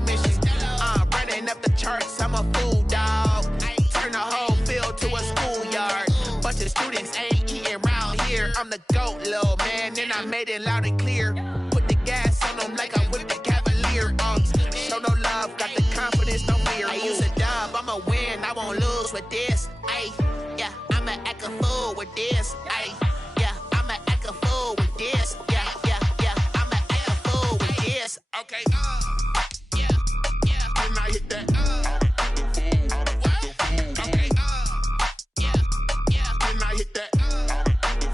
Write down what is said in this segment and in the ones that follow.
Stello mission. Running up the charts, I'm a fool, dog. Turn the whole field to a schoolyard. Bunch of students ain't eating round here. I'm the GOAT, little man, and I made it loud and clear. Put the gas on them like I'm with the Cavalier. Show no love, got the confidence, no fear. I use a dub, I'ma win, I won't lose with this. Ay, yeah, I'ma act a fool with this. Ay, yeah, I'ma act a fool with this. Yeah, yeah, yeah, I'ma act a fool with this. Okay, yeah, yeah, and I hit that. Okay, yeah, yeah, and I hit that.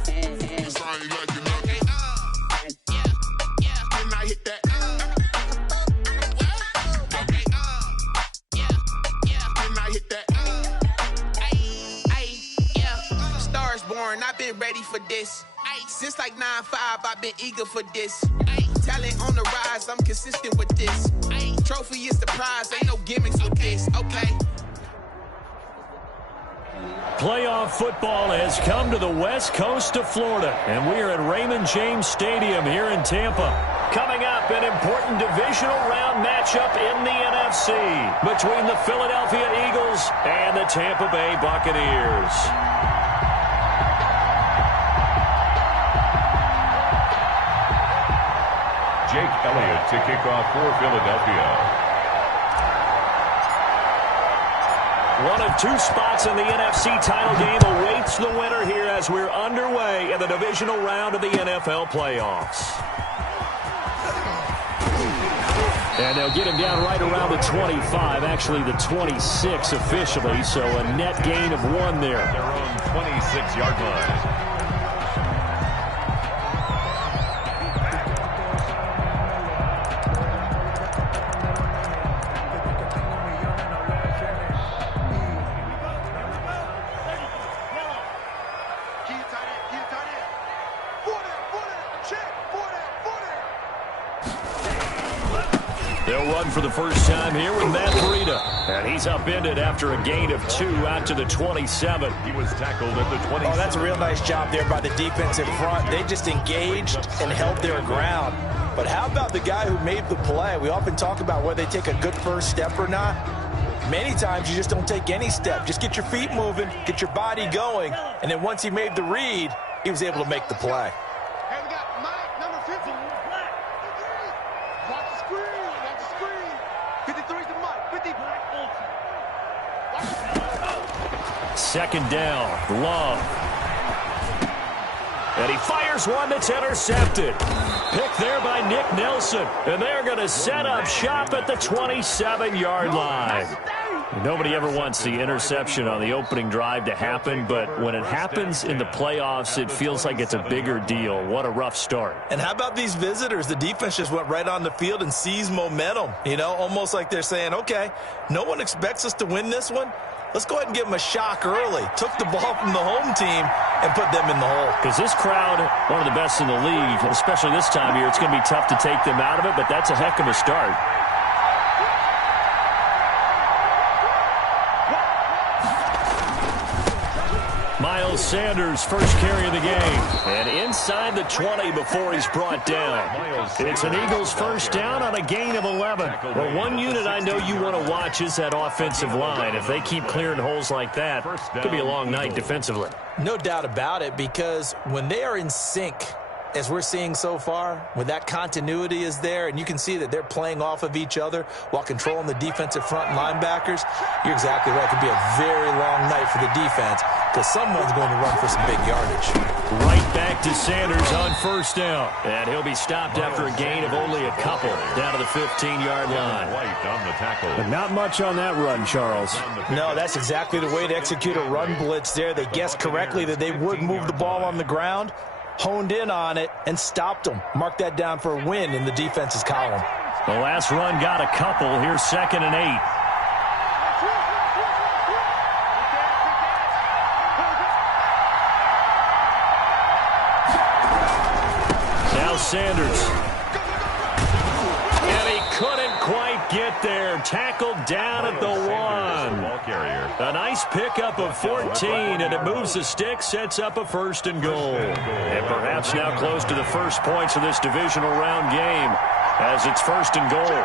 It's I ain't like it. Okay, yeah, yeah, and I hit that. Okay, yeah, yeah, and I hit that. Ay, yeah, Stars born, I've been ready for this. Since like 9-5, I've been eager for this. Talent on the rise, I'm consistent with this. Trophy is the prize, ain't no gimmicks with this. Okay. Playoff football has come to the west coast of Florida, and we are at Raymond James Stadium here in Tampa. Coming up, an important divisional round matchup in the NFC between the Philadelphia Eagles and the Tampa Bay Buccaneers. Jake Elliott to kick off for Philadelphia. One of two spots in the NFC title game awaits the winner here as we're underway in the divisional round of the NFL playoffs. And they'll get him down right around the 25, actually the 26 officially, so a net gain of 1 there. Their own 26-yard line. They'll run for the first time here with Matt Breida. And he's upended after a gain of 2 out to the 27. He was tackled at the 27. Oh, that's a real nice job there by the defensive front. They just engaged and held their ground. But how about the guy who made the play? We often talk about whether they take a good first step or not. Many times you just don't take any step. Just get your feet moving, get your body going, and then once he made the read, he was able to make the play. Hey, we got Mike, number 50. Watch the screen. Watch the screen. 53's the Mike. 50. Second down, Love. And he fires one that's intercepted. Picked there by Nick Nelson. And they're going to set up shop at the 27-yard line. Nobody ever wants the interception on the opening drive to happen, but when it happens in the playoffs, it feels like it's a bigger deal. What a rough start. And how about these visitors? The defense just went right on the field and seized momentum. You know, almost like they're saying, okay, no one expects us to win this one. Let's go ahead and give them a shock early. Took the ball from the home team and put them in the hole. Because this crowd, one of the best in the league, especially this time of year, it's going to be tough to take them out of it, but that's a heck of a start. Miles Sanders, first carry of the game. And inside the 20 before he's brought down. It's an Eagles first down on a gain of 11. Well, one unit I know you want to watch is that offensive line. If they keep clearing holes like that, it could be a long night defensively. No doubt about it, because when they are in sync, as we're seeing so far, when that continuity is there, and you can see that they're playing off of each other while controlling the defensive front and linebackers, you're exactly right. It could be a very long night for the defense because someone's going to run for some big yardage. Right back to Sanders on first down. And he'll be stopped after a gain of only a couple down to the 15-yard line. White on the tackle. But not much on that run, Charles. No, that's exactly the way to execute a run blitz there. They guessed correctly that they would move the ball on the ground, honed in on it, and stopped them. Mark that down for a win in the defense's column. The last run got a couple. Here's 2nd and 8. Now Sanders. And he couldn't quite get there. Tackled down at the 1. A nice pickup of 14, and it moves the stick, sets up a 1st and goal. And perhaps now close to the first points of this divisional round game as it's 1st and goal.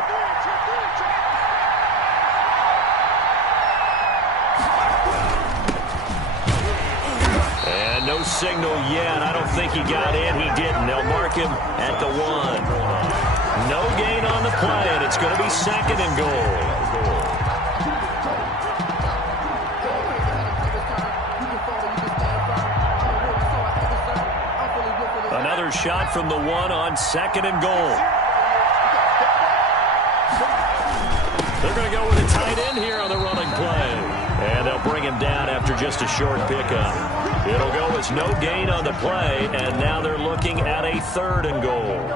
signal yet. I don't think he got in. He didn't. They'll mark him at the 1. No gain on the play, and it's going to be 2nd and goal. Another shot from the 1 on 2nd and goal. They're going to go with a tight end here on the running play. And they'll bring him down after just a short pickup. It'll go as no gain on the play, and now they're looking at a 3rd and goal.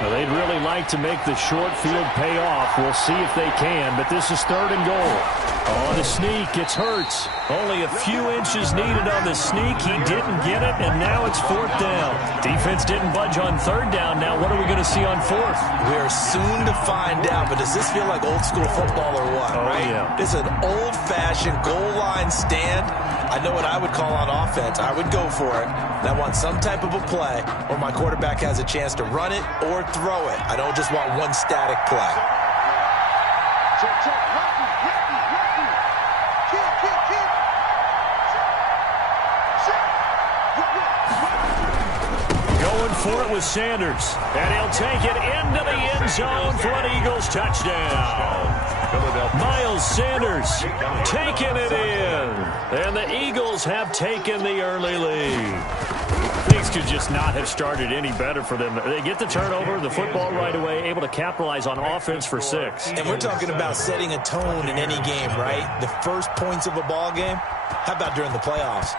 Well, they'd really like to make the short field pay off. We'll see if they can, but this is 3rd and goal. On the sneak, it's Hurts. Only a few inches needed on the sneak. He didn't get it, and now it's 4th down. Defense didn't budge on 3rd down. Now what are we going to see on 4th? We are soon to find out, but does this feel like old school football or what, right? Yeah. It's an old-fashioned goal line stand. I know what I would call on offense. I would go for it. And I want some type of a play where my quarterback has a chance to run it or throw it. I don't just want one static play. Check, check. Rocky. Kick. Going for it with Sanders. And he'll take it into the end zone for an Eagles touchdown. Miles Sanders taking it in. And the Eagles have taken the early lead. Things could just not have started any better for them. They get the turnover, the football right away, able to capitalize on offense for 6. And we're talking about setting a tone in any game, right? The first points of a ball game. How about during the playoffs?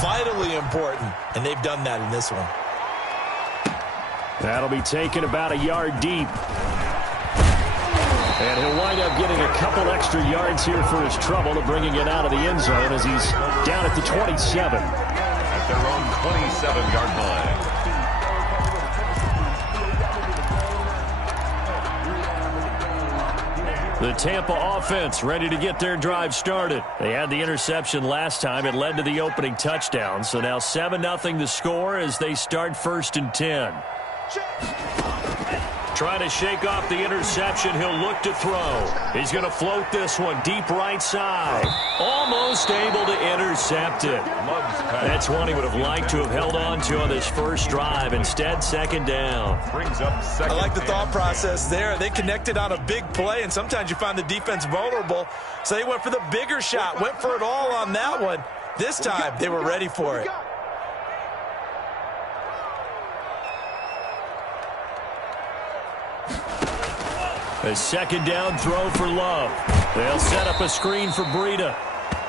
Vitally important, and they've done that in this one. That'll be taken about a yard deep. And he'll wind up getting a couple extra yards here for his trouble to bringing it out of the end zone as he's down at the 27. At their own 27-yard line. The Tampa offense ready to get their drive started. They had the interception last time. It led to the opening touchdown. So now 7-0 the score as they start 1st and 10. Trying to shake off the interception. He'll look to throw. He's going to float this one deep right side. Almost able to intercept it. That's one he would have liked to have held on to on this first drive. Instead, 2nd down. Brings up 2nd. I like the thought process there. They connected on a big play, and sometimes you find the defense vulnerable. So they went for the bigger shot, went for it all on that one. This time, they were ready for it. A 2nd down throw for Love. They'll set up a screen for Breida.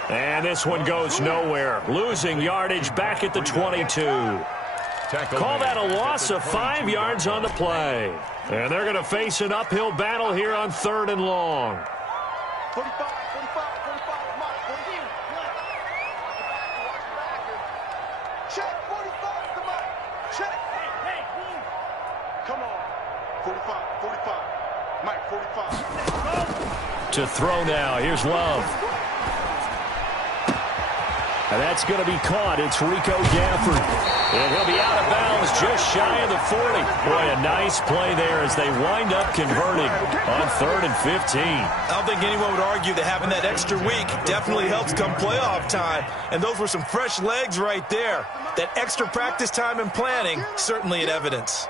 And this one goes nowhere. Losing yardage back at the 22. Call that a loss of 5 yards on the play. And they're going to face an uphill battle here on 3rd and long. 45, Mike, 45. Check, 45 to Mike. Check. Come on. 45. Mike, 45. To throw now. Here's Love. And that's going to be caught. It's Rico Gafford. And he'll be out of bounds just shy of the 40. Boy, a nice play there as they wind up converting on 3rd and 15. I don't think anyone would argue that having that extra week definitely helps come playoff time. And those were some fresh legs right there. That extra practice time and planning, certainly in evidence.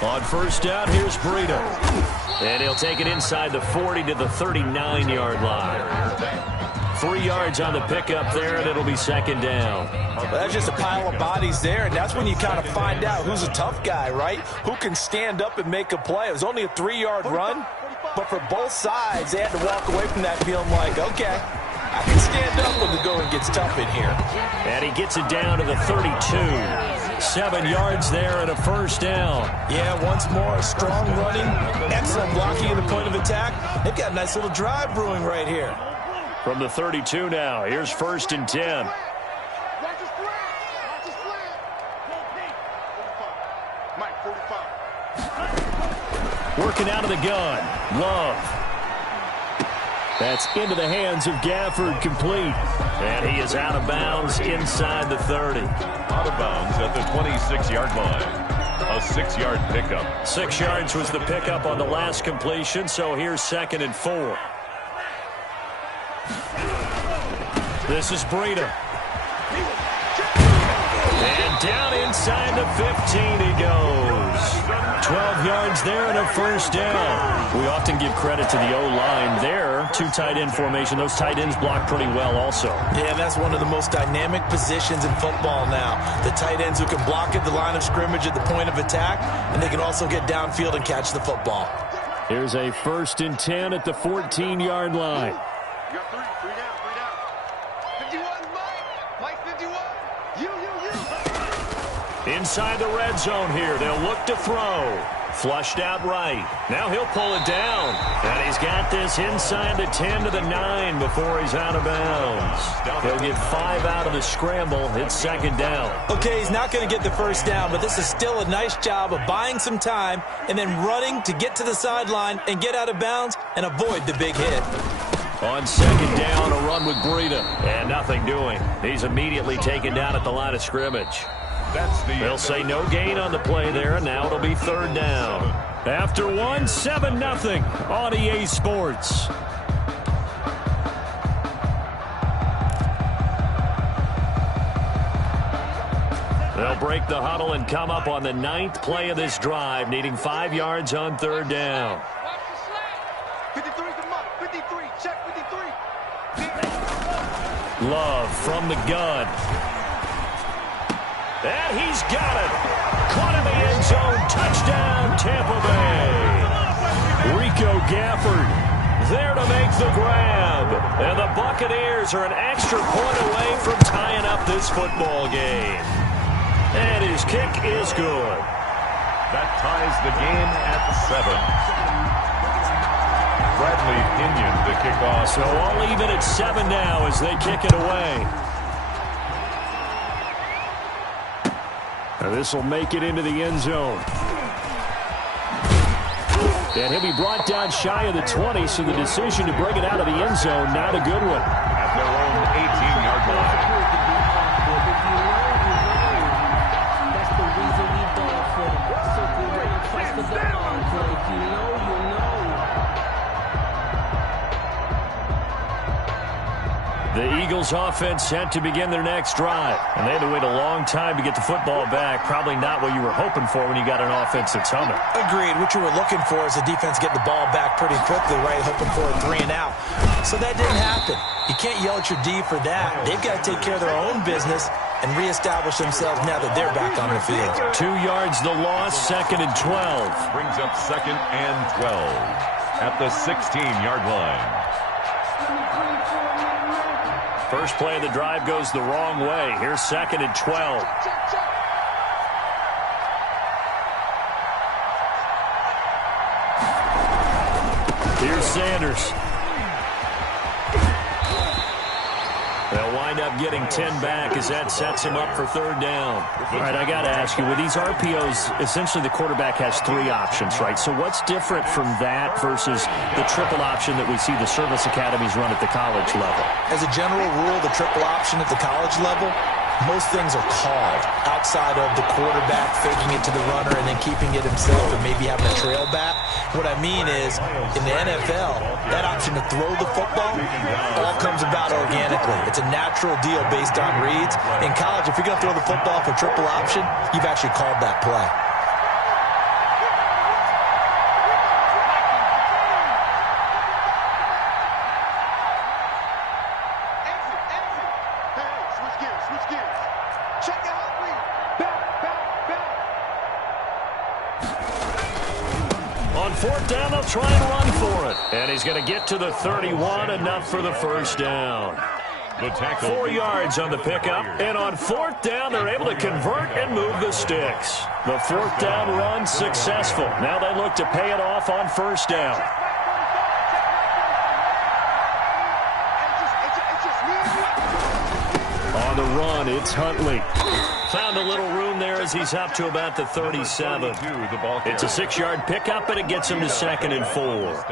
On 1st down, here's Breida. And he'll take it inside the 40 to the 39-yard line. 3 yards on the pickup there, and it'll be 2nd down. Well, that's just a pile of bodies there, and that's when you kind of find out who's a tough guy, right? Who can stand up and make a play. It was only a 3-yard run, but for both sides, they had to walk away from that feeling like, okay, I can stand up when the going gets tough in here. And he gets it down to the 32. 7 yards there and a 1st down. Yeah, once more, strong running, excellent blocking at the point of attack. They've got a nice little drive brewing right here. From the 32 now, here's 1st and 10. Mike, 45. Working out of the gun. Love. That's into the hands of Gafford, complete. And he is out of bounds inside the 30. Out of bounds at the 26-yard line. A 6-yard pickup. 6 yards was the pickup on the last completion, so here's 2nd and 4. This is Breida. And down inside the 15 he goes. 12 yards there and a first down. We often give credit to the O-line there. Two tight end formation. Those tight ends block pretty well also. Yeah, that's one of the most dynamic positions in football now. The tight ends who can block at the line of scrimmage at the point of attack, and they can also get downfield and catch the football. Here's a 1st and 10 at the 14-yard line. You got three down. 51, Mike 51. You. Inside the red zone here. They'll look to throw. Flushed out right. Now he'll pull it down. And he's got this inside the 10 to the 9 before he's out of bounds. He'll get 5 out of the scramble. It's 2nd down. Okay, he's not going to get the first down, but this is still a nice job of buying some time and then running to get to the sideline and get out of bounds and avoid the big hit. On 2nd down, a run with Breida. And nothing doing. He's immediately taken down at the line of scrimmage. They'll say no gain on the play there, and now it'll be 3rd down. After 1, 7-0 on EA Sports. They'll break the huddle and come up on the 9th play of this drive, needing 5 yards on 3rd down. 53's the mark. 53. Check 53. Love from the gun. And he's got it. Caught in the end zone. Touchdown, Tampa Bay. Rico Gafford there to make the grab. And the Buccaneers are an extra point away from tying up this football game. And his kick is good. That ties the game at 7. Bradley Pinion the kickoff. So all even at 7 now as they kick it away. And this will make it into the end zone. And he'll be brought down shy of the 20, so the decision to bring it out of the end zone, not a good one. At their own 18-yard line. That's the reason we ball for. So great, trust the dog, Blake. You know. The Eagles offense set to begin their next drive. And they had to wait a long time to get the football back. Probably not what you were hoping for when you got an offense that's humming. Agreed. What you were looking for is the defense get the ball back pretty quickly, right? Hoping for a 3 and out. So that didn't happen. You can't yell at your D for that. They've got to take care of their own business and reestablish themselves now that they're back on the field. 2 yards the loss, 2nd and 12. Brings up 2nd and 12 at the 16-yard line. First play of the drive goes the wrong way. Here's 2nd and 12. Here's Sanders. They'll wind up getting 10 back as that sets him up for 3rd down. All right, I got to ask you, with these RPOs, essentially the quarterback has 3 options, right? So what's different from that versus the triple option that we see the service academies run at the college level? As a general rule, the triple option at the college level, most things are called outside of the quarterback faking it to the runner and then keeping it himself and maybe having a trail back. What I mean is, in the NFL, that option to throw the football all comes about organically. It's a natural deal based on reads. In college, if you're going to throw the football for triple option, you've actually called that play. On 4th down, they'll try and run for it. And he's going to get to the 31, enough for the first down. 4 yards on the pickup. And on 4th down, they're able to convert and move the sticks. The 4th down run successful. Now they look to pay it off on 1st down. On the run, it's Huntley. Found a little room there as he's up to about the 37. It's a 6-yard pickup, and it gets him to 2nd and 4.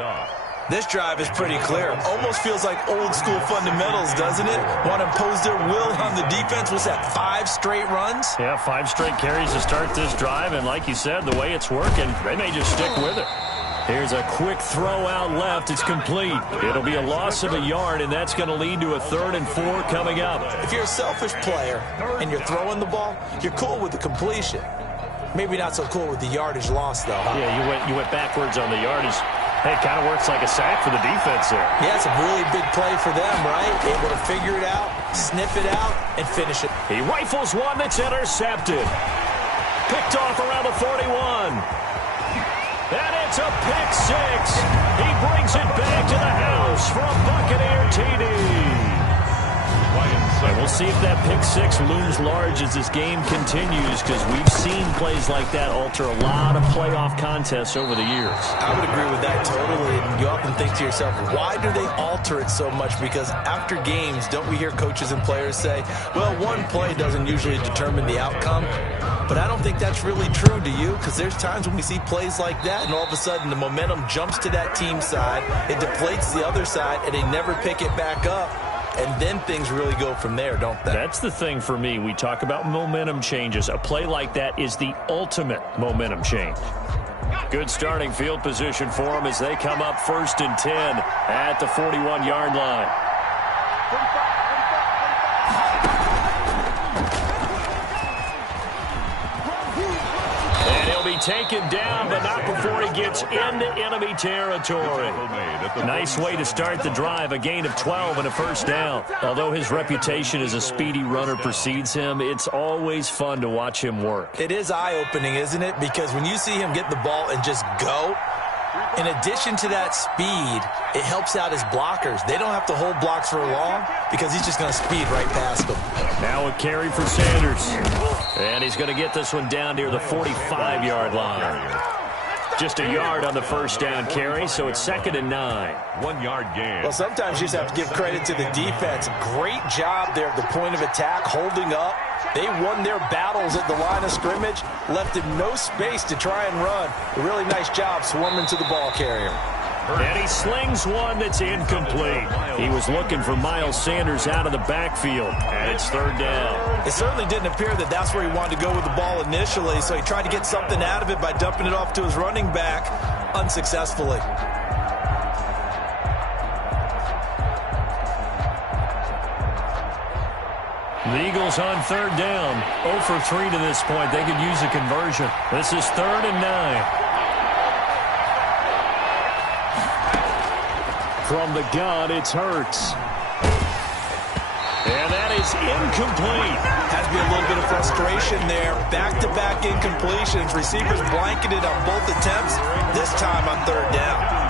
This drive is pretty clear. Almost feels like old school fundamentals, doesn't it? Want to impose their will on the defense. Was that 5 straight runs? Yeah, 5 straight carries to start this drive, and like you said, the way it's working, they may just stick with it. Here's a quick throw out left. It's complete. It'll be a loss of a yard, and that's going to lead to a 3rd and 4 coming up. If you're a selfish player and you're throwing the ball, you're cool with the completion. Maybe not so cool with the yardage loss, though, huh? Yeah, you went backwards on the yardage. Hey, it kind of works like a sack for the defense there. Yeah, it's a really big play for them, right? Able to figure it out, sniff it out, and finish it. He rifles one that's intercepted. Picked off around the 41. And it's a pick 6. He brings it back to the house for a Buccaneer TD. And we'll see if that pick 6 looms large as this game continues, because we've seen plays like that alter a lot of playoff contests over the years. I would agree with that totally. And you often think to yourself, why do they alter it so much? Because after games, don't we hear coaches and players say, well, one play doesn't usually determine the outcome? But I don't think that's really true, do you? Because there's times when we see plays like that, and all of a sudden the momentum jumps to that team side, it deflates the other side, and they never pick it back up. And then things really go from there, don't they? That's the thing for me. We talk about momentum changes. A play like that is the ultimate momentum change. Good starting field position for them as they come up 1st and 10 at the 41-yard line. And he'll be taken down, but not before he gets into enemy territory. Nice way to start the drive, a gain of 12 and a 1st down. Although his reputation as a speedy runner precedes him, it's always fun to watch him work. It is eye-opening, isn't it? Because when you see him get the ball and just go, in addition to that speed, it helps out his blockers. They don't have to hold blocks for long because he's just going to speed right past them. Now a carry for Sanders. And he's going to get this one down near the 45-yard line. Just a yard on the 1st down carry, so it's 2nd and 9. 1-yard gain. Well, sometimes you just have to give credit to the defense. Great job there at the point of attack, holding up. They won their battles at the line of scrimmage, left him no space to try and run. A really nice job swarming to the ball carrier. And he slings one that's incomplete. He was looking for Miles Sanders out of the backfield, and it's 3rd down. It certainly didn't appear that that's where he wanted to go with the ball initially, so he tried to get something out of it by dumping it off to his running back unsuccessfully. The Eagles on 3rd down. 0 for 3 to this point. They could use a conversion. This is 3rd and 9. From the gun, it's Hurts. And that is incomplete. Has to be a little bit of frustration there. Back-to-back incompletions. Receivers blanketed on both attempts, this time on 3rd down.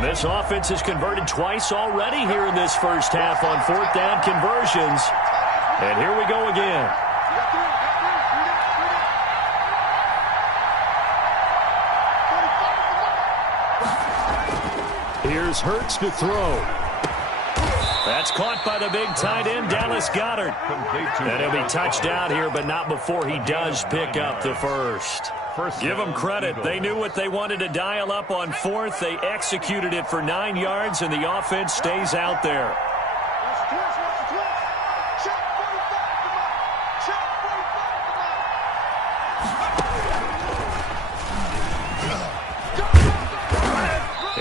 This offense has converted twice already here in this 1st half on 4th down conversions. And here we go again. Here's Hurts to throw. That's caught by the big tight end, Dallas Goedert. And he'll be touched out here, but not before he does pick up the 1st. Give them credit. They knew what they wanted to dial up on 4th. They executed it for 9 yards, and the offense stays out there.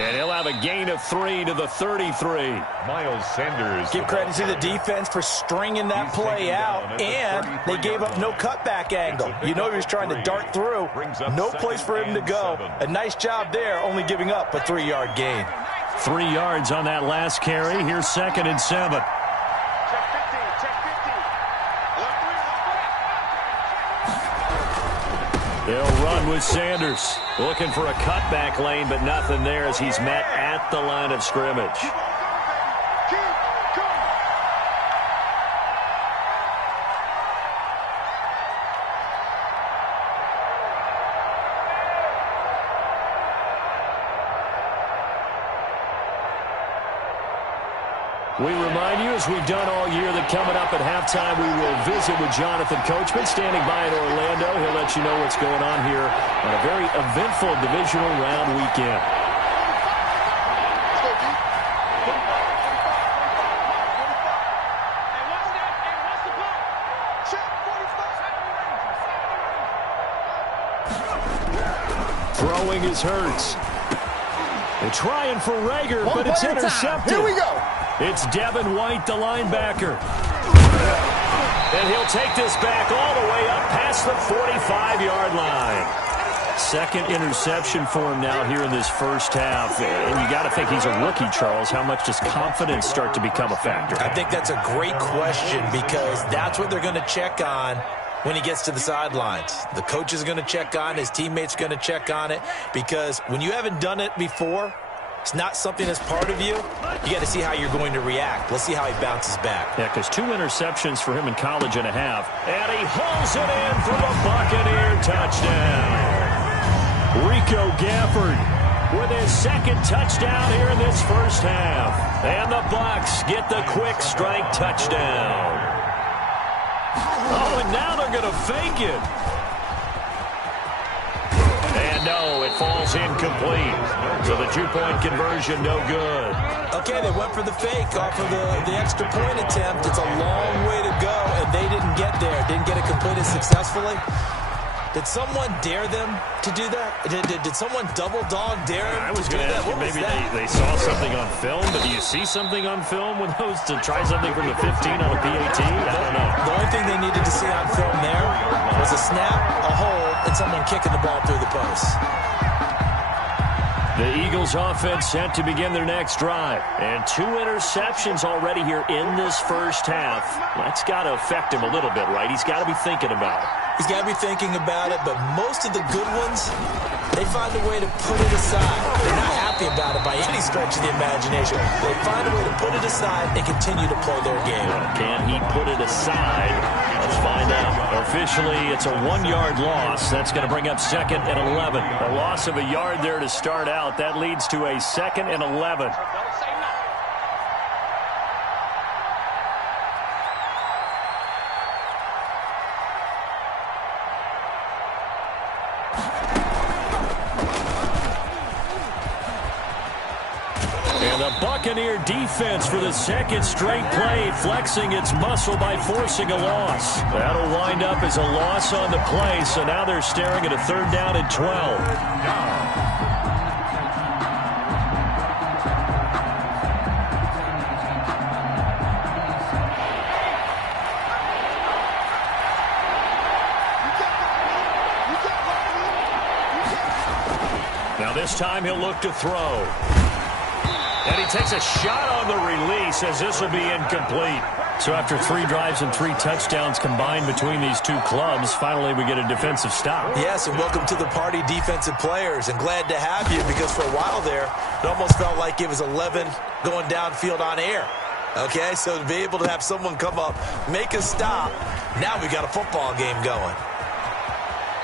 And he'll have a gain of 3 to the 33. Miles Sanders. Give credit to the defense for stringing that play out, and they gave up no cutback angle. You know he was trying to dart through. No place for him to go. A nice job there, only giving up a 3-yard gain. 3 yards on that last carry. Here's 2nd and 7. They'll run with Sanders. Looking for a cutback lane, but nothing there as he's met at the line of scrimmage. We remind you, as we've done all year, that coming up at halftime, we will visit with Jonathan Coachman, standing by in Orlando. He'll let you know what's going on here on a very eventful divisional round weekend. is Hurts. They're trying for Rager, but it's intercepted. Here we go. It's Devin White, the linebacker. And he'll take this back all the way up past the 45-yard line. Second interception for him now here in this first half. And you got to think he's a rookie, Charles. How much does confidence start to become a factor? I think that's a great question because that's what they're going to check on when he gets to the sidelines. The coach is going to check on it. His teammates are going to check on it because when you haven't done it before, it's not something that's part of you. You got to see how you're going to react. Let's see how he bounces back. Yeah, because 2 interceptions for him in college and a half. And he hauls it in for the Buccaneer touchdown. Rico Gafford with his second touchdown here in this first half. And the Bucs get the quick strike touchdown. Oh, and now they're going to fake it. And no, it falls incomplete. So the 2-point conversion, no good. Okay, they went for the fake off of the extra point attempt. It's a long way to go, and they didn't get there. Didn't get it completed successfully. Did someone dare them to do that? Did someone double dog dare them? I was going to ask you, maybe they saw something on film, but do you see something on film with those to try something from the 15 on a PAT? I don't know. The only thing they needed to see on film there was a snap, a hold, and someone kicking the ball through the post. The Eagles offense set to begin their next drive. And 2 interceptions already here in this first half. That's got to affect him a little bit, right? He's got to be thinking about it. He's got to be thinking about it, but most of the good ones, they find a way to put it aside. They're not happy about it by any stretch of the imagination. They find a way to put it aside and continue to play their game. Can he put it aside? Let's find out. Officially, it's a 1-yard loss. That's going to bring up 2nd and 11. A loss of a yard there to start out. That leads to a 2nd and 11. Buccaneer defense for the second straight play, flexing its muscle by forcing a loss. That'll wind up as a loss on the play, so now they're staring at a 3rd down and 12. Now this time he'll look to throw. And he takes a shot on the release as this will be incomplete. So after 3 drives and 3 touchdowns combined between these 2 clubs, finally we get a defensive stop. Yes, and welcome to the party, defensive players. And glad to have you because for a while there, it almost felt like it was 11 going downfield on air. Okay, so to be able to have someone come up, make a stop, now we got a football game going.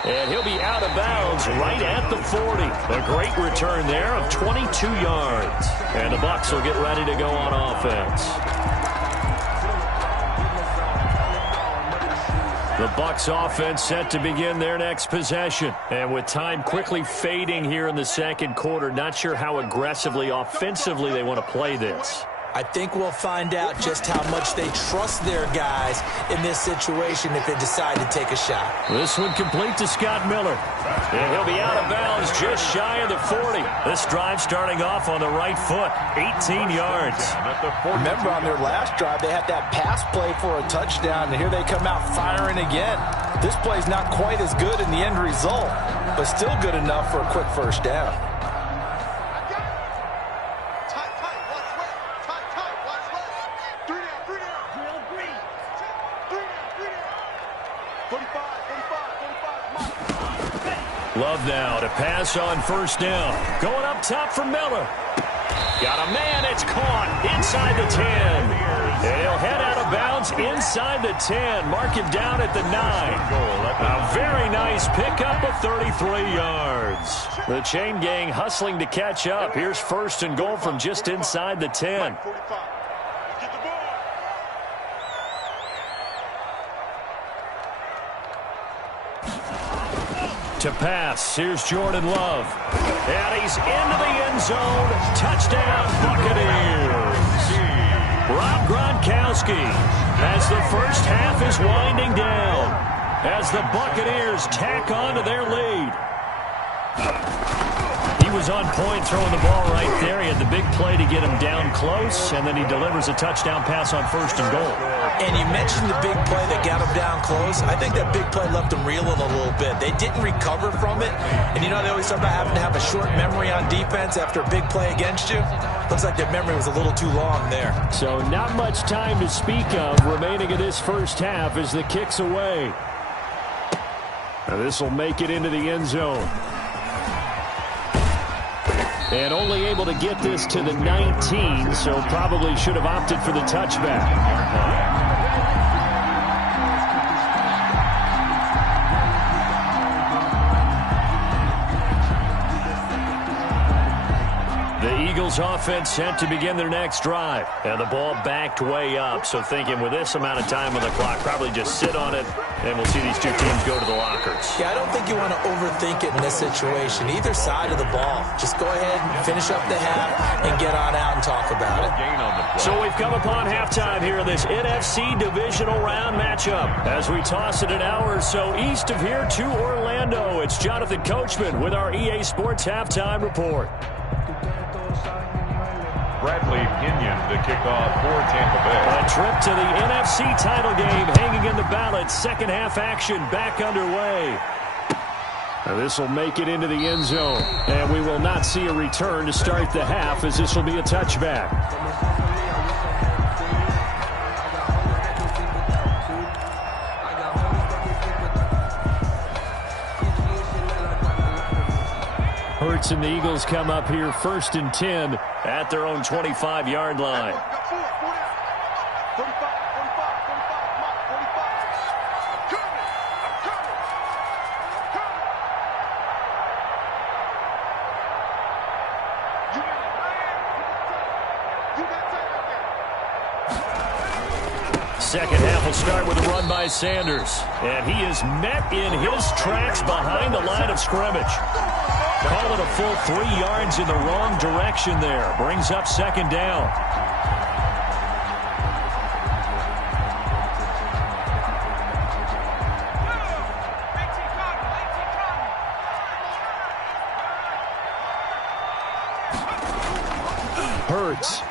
And he'll be out of bounds right at the 40. A great return there of 22 yards. And the Bucs will get ready to go on offense. The Bucs offense set to begin their next possession. And with time quickly fading here in the second quarter, not sure how aggressively, offensively they want to play this. I think we'll find out just how much they trust their guys in this situation if they decide to take a shot. This one complete to Scott Miller. And he'll be out of bounds just shy of the 40. This drive starting off on the right foot, 18 yards. Remember on their last drive, they had that pass play for a touchdown, and here they come out firing again. This play's not quite as good in the end result, but still good enough for a quick first down. Love now to pass on first down. Going up top for Miller. Got a man, it's caught inside the 10. And he'll head out of bounds inside the 10. Mark him down at the 9. A very nice pickup of 33 yards. The chain gang hustling to catch up. Here's 1st and goal from just inside the 10. To pass, here's Jordan Love. And he's into the end zone. Touchdown, Buccaneers. Rob Gronkowski as the first half is winding down. As the Buccaneers tack on to their lead. was on point throwing the ball right there. He had the big play to get him down close, and then he delivers a touchdown pass on 1st and goal. And you mentioned the big play that got him down close. I think that big play left him reeling a little bit. They didn't recover from it. And you know, they always talk about having to have a short memory on defense after a big play against you. Looks like their memory was a little too long there. So not much time to speak of remaining in this first half as the kick's away. Now this will make it into the end zone. And only able to get this to the 19, so probably should have opted for the touchback. The Eagles offense set to begin their next drive. And the ball backed way up, so thinking with this amount of time on the clock, probably just sit on it, and we'll see these two teams go to the lockers. Yeah, I don't think you want to overthink it in this situation. Either side of the ball. Just go ahead and finish up the half and get on out and talk about it. So we've come upon halftime here in this NFC divisional round matchup. As we toss it an hour or so east of here to Orlando, it's Jonathan Coachman with our EA Sports Halftime Report. Bradley Pinion to kick off for Tampa Bay. A trip to the NFC title game hanging in the balance. Second half action back underway. Now this will make it into the end zone. And we will not see a return to start the half, as this will be a touchback. Hurts and the Eagles come up here 1st and 10 at their own 25-yard line. Second half will start with a run by Sanders. And he is met in his tracks behind the line of scrimmage. Call it a full 3 yards in the wrong direction there. Brings up 2nd down. Hurts.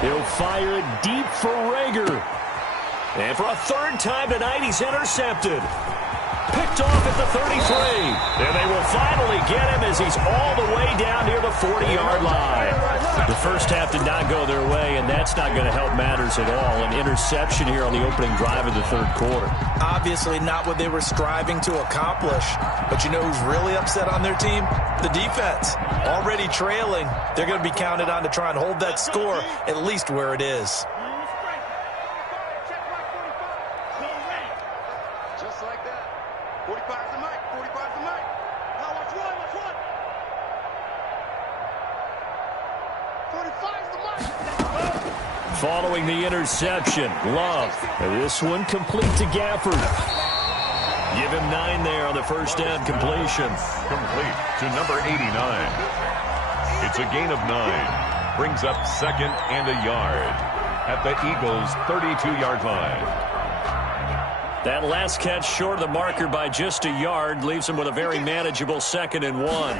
He'll fire it deep for Rager. And for a 3rd time tonight, he's intercepted. Picked off at the 33. And they will finally get him as he's all the way down near the 40-yard line. The first half did not go their way, and that's not going to help matters at all. An interception here on the opening drive of the 3rd quarter. Obviously not what they were striving to accomplish. But you know who's really upset on their team? The defense. Already trailing. They're going to be counted on to try and hold that score at least where it is. Just like that. 45's the mic. 45's the mic. Now watch one. Watch one. 45's the mic. Following the interception, Love. This one complete to Gafford. Give him 9 there on the first down completion. Complete to number 89. It's a gain of 9. Brings up 2nd and a yard at the Eagles' 32-yard line. That last catch short of the marker by just a yard leaves him with a very manageable 2nd and 1.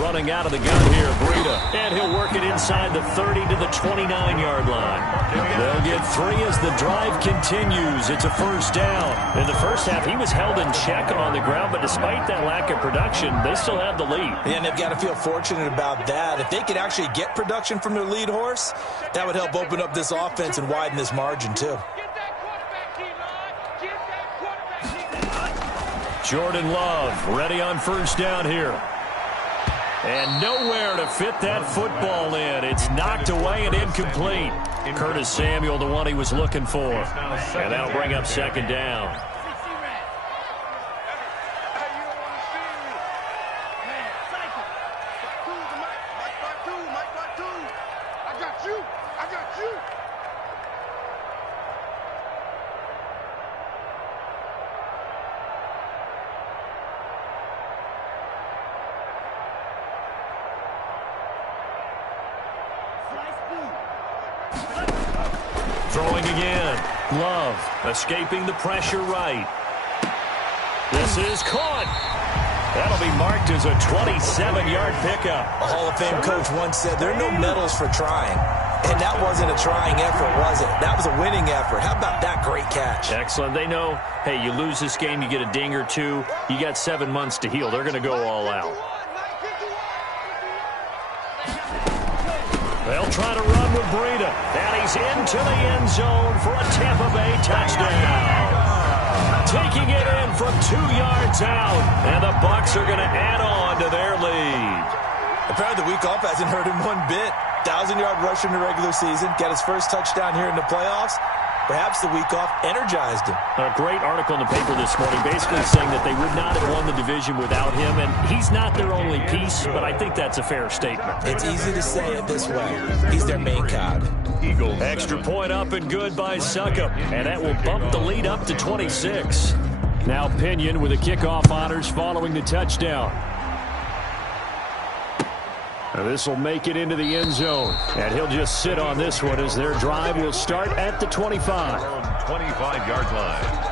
Running out of the gun here, Breida. And he'll work it inside the 30 to the 29-yard line. They'll get 3 as the drive continues. It's a first down. In the first half, he was held in check on the ground, but despite that lack of production, they still have the lead. And they've got to feel fortunate about that. If they could actually get production from their lead horse, that would help open up this offense and widen this margin, too. Jordan Love ready on first down here. And nowhere to fit that football in. It's knocked away and incomplete. Curtis Samuel, the one he was looking for. And that'll bring up 2nd down. Throwing again. Love escaping the pressure right. This is caught. That'll be marked as a 27-yard pickup. A Hall of Fame coach once said, there are no medals for trying. And that wasn't a trying effort, was it? That was a winning effort. How about that great catch? Excellent. They know, hey, you lose this game, you get a ding or two. You got 7 months to heal. They're going to go all out. They'll try to run with Breida. And he's into the end zone for a Tampa Bay touchdown. Taking it in from 2 yards out. And the Bucs are going to add on to their lead. Apparently the week off hasn't hurt him one bit. 1,000-yard rusher in the regular season. Got his first touchdown here in the playoffs. Perhaps the week off energized him. A great article in the paper this morning basically saying that they would not have won the division without him. And he's not their only piece, but I think that's a fair statement. It's easy to say it this way. He's their main cog. Eagles. Extra point up and good by Succop. And that will bump the lead up to 26. Now Pinion with the kickoff honors following the touchdown. This will make it into the end zone. And he'll just sit on this one as their drive will start at the 25. 25-yard line.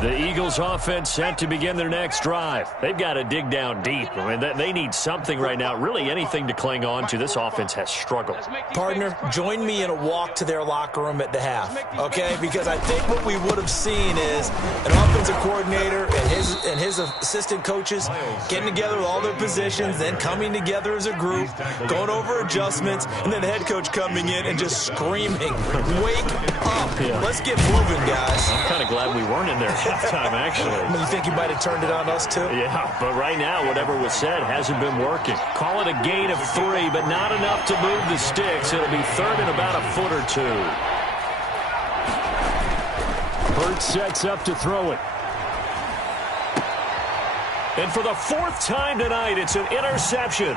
The Eagles offense set to begin their next drive. They've got to dig down deep. I mean, they need something right now, really anything to cling on to. This offense has struggled. Partner, join me in a walk to their locker room at the half, okay? Because I think what we would have seen is an offensive coordinator and his assistant coaches getting together with all their positions, then coming together as a group, going over adjustments, and then the head coach coming in and just screaming, wake up. Yeah. Let's get moving, guys. I'm kind of glad we weren't in there halftime, actually. You think he might have turned it on us, too? Yeah, but right now, whatever was said hasn't been working. Call it a gain of 3, but not enough to move the sticks. It'll be third and about a foot or two. Burt sets up to throw it. And for the 4th time tonight, it's an interception.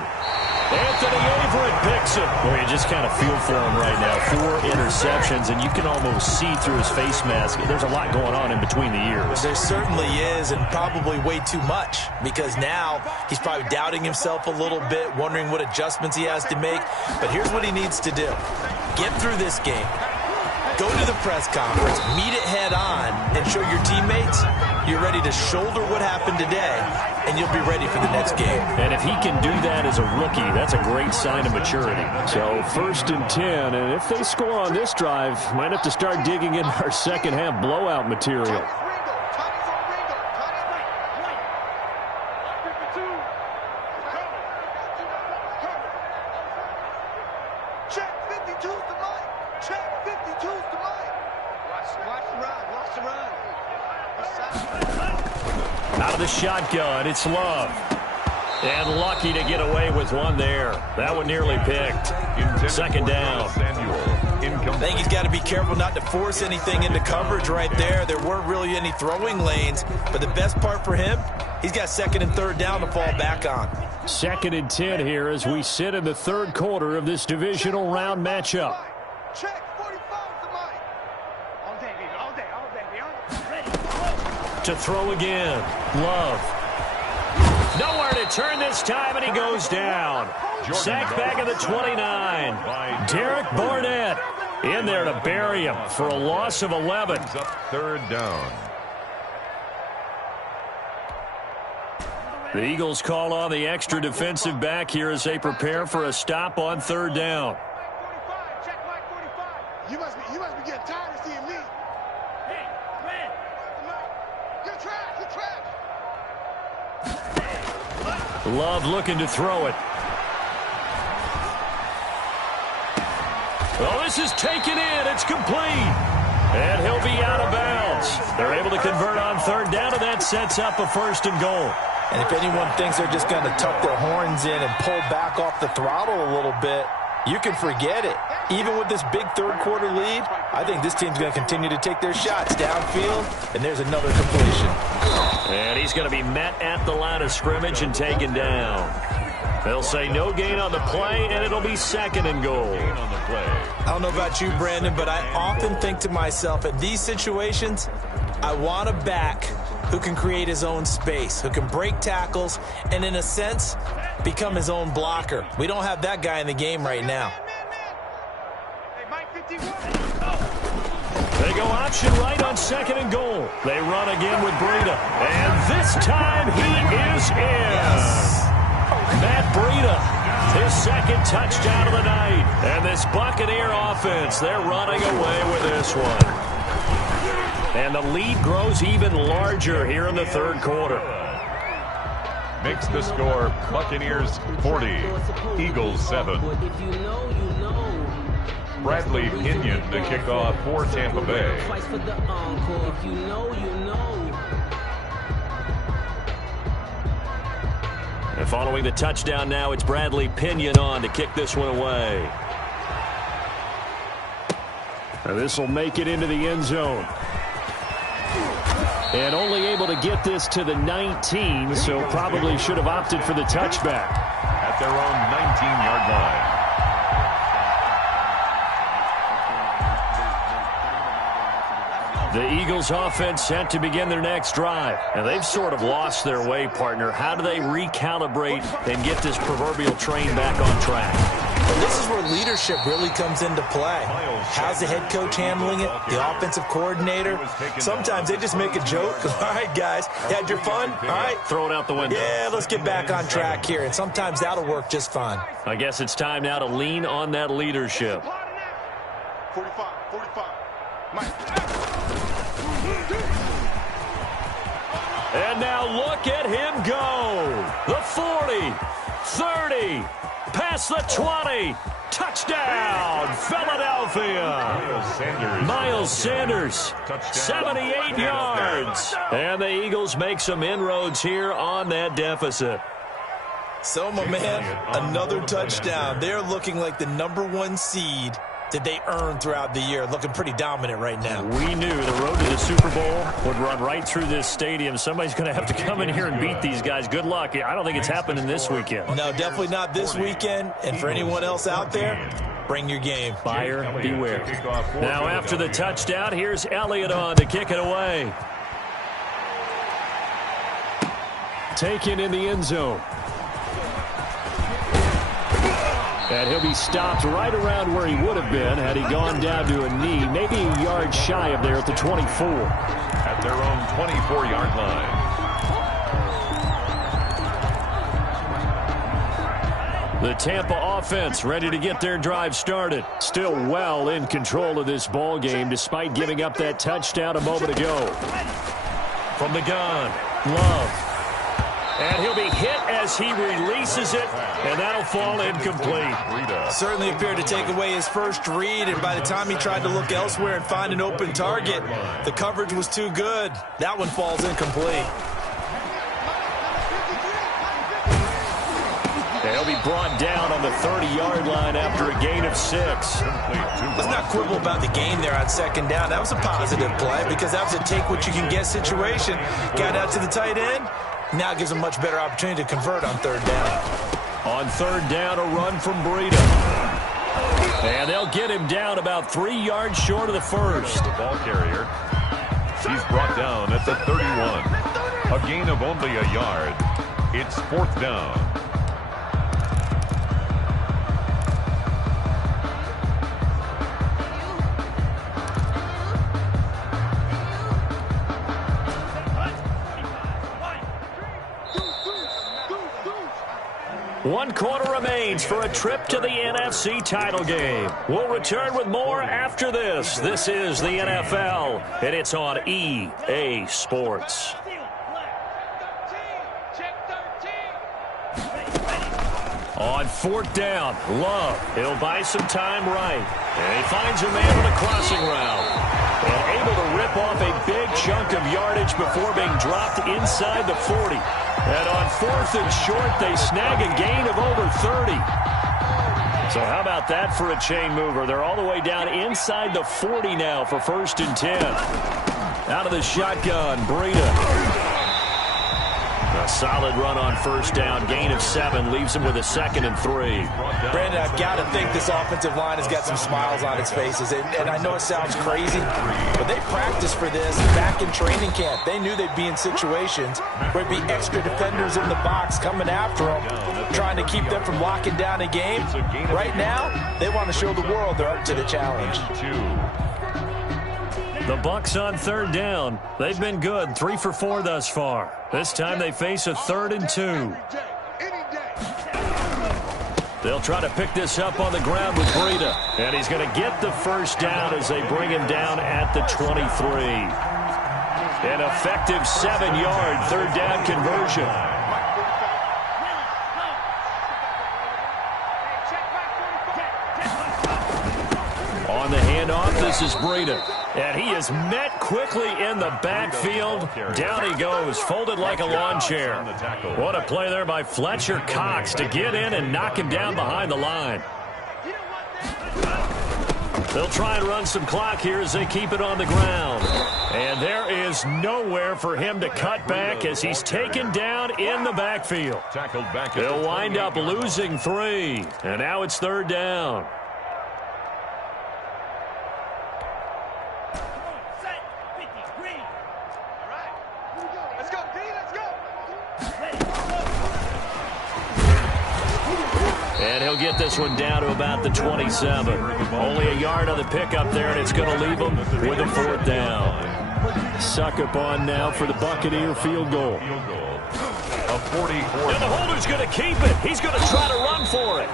Anthony Averett picks him. Well, you just kind of feel for him right now. 4 interceptions, and you can almost see through his face mask. There's a lot going on in between the ears. There certainly is, and probably way too much, because now he's probably doubting himself a little bit, wondering what adjustments he has to make. But here's what he needs to do. Get through this game. Go to the press conference, meet it head on, and show your teammates you're ready to shoulder what happened today, and you'll be ready for the next game. And if he can do that as a rookie, that's a great sign of maturity. So 1st and 10, and if they score on this drive, might have to start digging in our second half blowout material. Out of the shotgun, it's Love. And lucky to get away with one there. That one nearly picked. 2nd down. I think he's got to be careful not to force anything into coverage right there. There weren't really any throwing lanes. But the best part for him, he's got 2nd and 3rd down to fall back on. 2nd and 10 here as we sit in the 3rd quarter of this divisional round matchup. Check 45 to Mike. All day, baby. All day. Ready. To throw again. Love. Nowhere to turn this time, and he goes down. Sacked back at the 29. Derek Barnett in there to bury him for a loss of 11. Up 3rd down. The Eagles call on the extra defensive back here as they prepare for a stop on 3rd down. Check Mike 45. You must be getting tired of seeing me. Hey, Red. You're trash. Love looking to throw it. Well, this is taken in. It's complete. And he'll be out of bounds. They're able to convert on 3rd down, and that sets up a 1st and goal. And if anyone thinks they're just going to tuck their horns in and pull back off the throttle a little bit, you can forget it. Even with this big 3rd quarter lead, I think this team's going to continue to take their shots downfield, and there's another completion. And he's going to be met at the line of scrimmage and taken down. They'll say no gain on the play, and it'll be 2nd and goal. On the play. I don't know about you, Brandon, but I often think to myself, in these situations, I want to back who can create his own space, who can break tackles, and in a sense, become his own blocker. We don't have that guy in the game right now. They go option right on 2nd and goal. They run again with Breida. And this time he is in. Yes. Matt Breida, his 2nd touchdown of the night. And this Buccaneer offense, they're running away with this one. And the lead grows even larger here in the 3rd quarter. Makes the score Buccaneers 40, Eagles 7. Bradley Pinion to kick off for Tampa Bay. And following the touchdown now, it's Bradley Pinion on to kick this one away. And this will make it into the end zone. And only able to get this to the 19, so probably should have opted for the touchback. At their own 19-yard line. The Eagles offense set to begin their next drive. And they've sort of lost their way, partner. How do they recalibrate and get this proverbial train back on track? Well, this is where leadership really comes into play. How's the head coach handling it? The offensive coordinator? Sometimes they just make a joke. All right, guys, you had your fun? All right. Throw it out the window. Yeah, let's get back on track here. And sometimes that'll work just fine. I guess it's time now to lean on that leadership. 45. Mike. And now look at him go. The 40, 30, past the 20. Touchdown, Philadelphia. Miles Sanders, 78 yards. And the Eagles make some inroads here on that deficit. So, my man, another touchdown. They're looking like the #1 seed that they earned throughout the year. Looking pretty dominant right now. We knew the road to the Super Bowl would run right through this stadium. Somebody's going to have to come in here and beat these guys. Good luck. I don't think it's happening this weekend. No, definitely not this weekend. And for anyone else out there, bring your game. Buyer beware. Now after the touchdown, here's Elliott on to kick it away. Taken in the end zone. And he'll be stopped right around where he would have been had he gone down to a knee, maybe a yard shy of there at the 24. At their own 24-yard line. The Tampa offense ready to get their drive started. Still well in control of this ball game despite giving up that touchdown a moment ago. From the gun, Love. And he'll be hit as he releases it, and that'll fall incomplete. Certainly appeared to take away his first read, and by the time he tried to look elsewhere and find an open target, the coverage was too good. That one falls incomplete. He'll be brought down on the 30-yard line after a gain of 6. Let's not quibble about the gain there on 2nd down. That was a positive play because that was a take-what-you-can-get situation. Got out to the tight end. Now gives a much better opportunity to convert on 3rd down. On 3rd down, a run from Breida. And they'll get him down about 3 yards short of the first. The ball carrier. He's brought down at the 31. A gain of only a yard. It's 4th down. One quarter remains for a trip to the NFC title game. We'll return with more after this. This is the NFL, and it's on EA Sports. On 4th down, Love. He'll buy some time right. And he finds a man on the crossing route. And able to rip off a big chunk of yardage before being dropped inside the 40. And on 4th and short, they snag a gain of over 30. So how about that for a chain mover? They're all the way down inside the 40 now for 1st and 10. Out of the shotgun, Breida. A solid run on first down. Gain of 7 leaves him with a 2nd and 3. Brandon, I've got to think this offensive line has got some smiles on its faces. And I know it sounds crazy, but they practiced for this back in training camp. They knew they'd be in situations where there'd be extra defenders in the box coming after them, trying to keep them from locking down a game. Right now, they want to show the world they're up to the challenge. The Bucs on 3rd down. They've been good, 3 for 4 thus far. This time they face a 3rd and 2. They'll try to pick this up on the ground with Breida. And he's going to get the first down as they bring him down at the 23. An effective 7-yard 3rd down conversion. On the handoff, this is Breida. And he is met quickly in the backfield. Down he goes, folded like a lawn chair. What a play there by Fletcher Cox to get in and knock him down behind the line. They'll try and run some clock here as they keep it on the ground. And there is nowhere for him to cut back as he's taken down in the backfield. They'll wind up losing 3. And now it's 3rd down. And he'll get this one down to about the 27. Only a yard on the pickup there, and it's going to leave him with a 4th down. Suck up on now for the Buccaneer field goal. A 44. And the holder's going to keep it. He's going to try to run for it.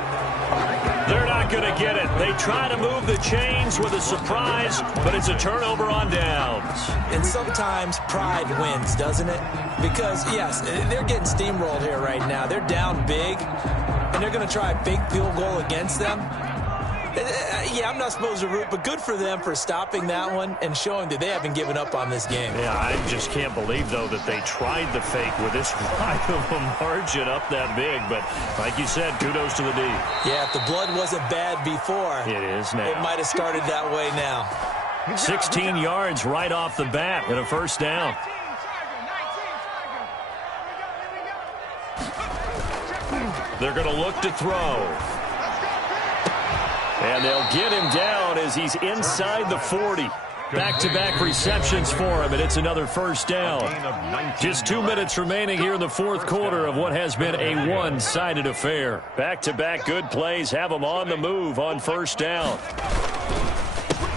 They're not going to get it. They try to move the chains with a surprise, but it's a turnover on downs. And sometimes pride wins, doesn't it? Because, yes, they're getting steamrolled here right now. They're down big, and they're going to try a big field goal against them. Yeah, I'm not supposed to root, but good for them for stopping that one and showing that they haven't given up on this game. Yeah, I just can't believe, though, that they tried the fake with this wide of a margin up that big. But like you said, kudos to the D. Yeah, if the blood wasn't bad before, it is now. It might have started that way now. 16 yards right off the bat and a 1st down. They're going to look to throw. And they'll get him down as he's inside the 40. Back-to-back receptions for him, and it's another 1st down. Just 2 minutes remaining here in the 4th quarter of what has been a one-sided affair. Back-to-back good plays have him on the move on 1st down.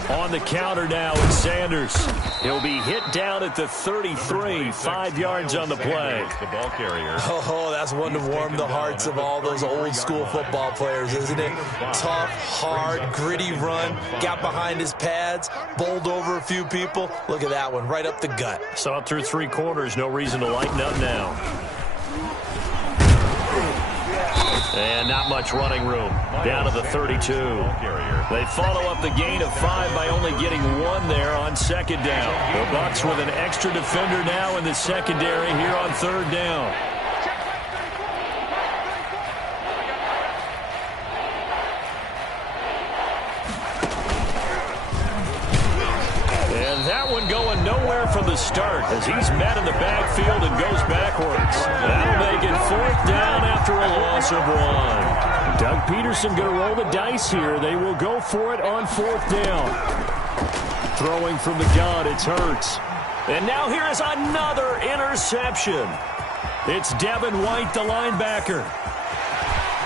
On the counter now is Sanders. He'll be hit down at the 33, 5 yards on the play. The ball carrier. Oh, that's one to warm the hearts of all those old-school football players, isn't it? Tough, hard, gritty run. Got behind his pads, bowled over a few people. Look at that one, right up the gut. Saw it through 3 quarters. No reason to lighten up now. And not much running room. Down to the 32. They follow up the gain of 5 by only getting 1 there on 2nd down. The Bucs with an extra defender now in the secondary here on 3rd down. And that one going nowhere from the start as he's met in the backfield and goes backwards. That'll make it 4th down after a loss of 1. Doug Peterson going to roll the dice here. They will go for it on 4th down. Throwing from the gun, it's Hurts. And now here is another interception. It's Devin White, the linebacker.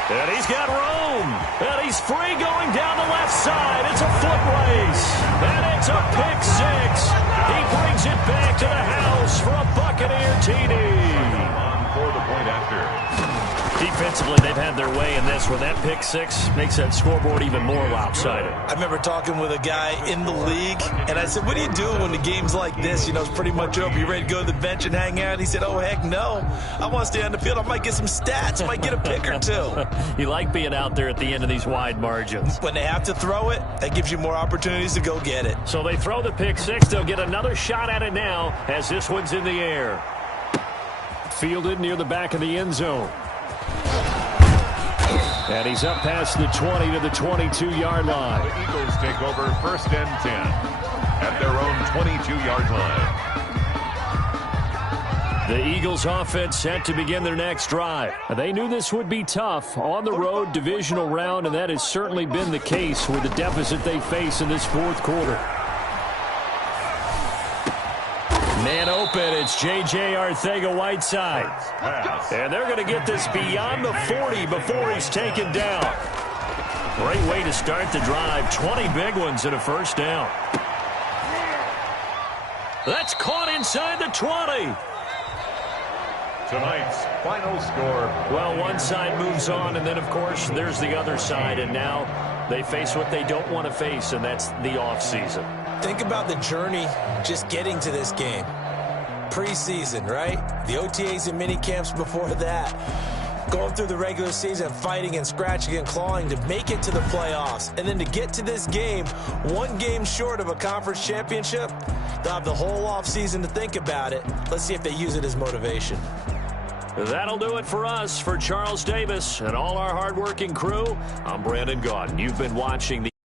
And he's got room. And he's free going down the left side. It's a foot race. And it's a pick 6. He brings it back to the house for a Buccaneer TD. On for the point after. Defensively, they've had their way in this one. That pick 6 makes that scoreboard even more lopsided. I remember talking with a guy in the league, and I said, what do you do when the game's like this? You know, it's pretty much over. You ready to go to the bench and hang out? He said, oh, heck no. I want to stay on the field. I might get some stats. I might get a pick or 2. You like being out there at the end of these wide margins. When they have to throw it, that gives you more opportunities to go get it. So they throw the pick 6. They'll get another shot at it now as this one's in the air. Fielded near the back of the end zone. And he's up past the 20 to the 22-yard line. The Eagles take over 1st and 10 at their own 22-yard line. The Eagles offense set to begin their next drive. They knew this would be tough on the road divisional round, and that has certainly been the case with the deficit they face in this fourth quarter. Man open, it's J.J. Arcega-Whiteside. And they're going to get this beyond the 40 before he's taken down. Great way to start the drive. 20 big ones and a first down. That's caught inside the 20. Tonight's final score. Well, one side moves on, and then, of course, there's the other side. And now they face what they don't want to face, and that's the offseason. Think about the journey just getting to this game. Preseason, right? The OTAs and mini camps before that. Going through the regular season, fighting and scratching and clawing to make it to the playoffs. And then to get to this game, one game short of a conference championship, they'll have the whole offseason to think about it. Let's see if they use it as motivation. That'll do it for us. For Charles Davis and all our hardworking crew, I'm Brandon Gaudin. You've been watching the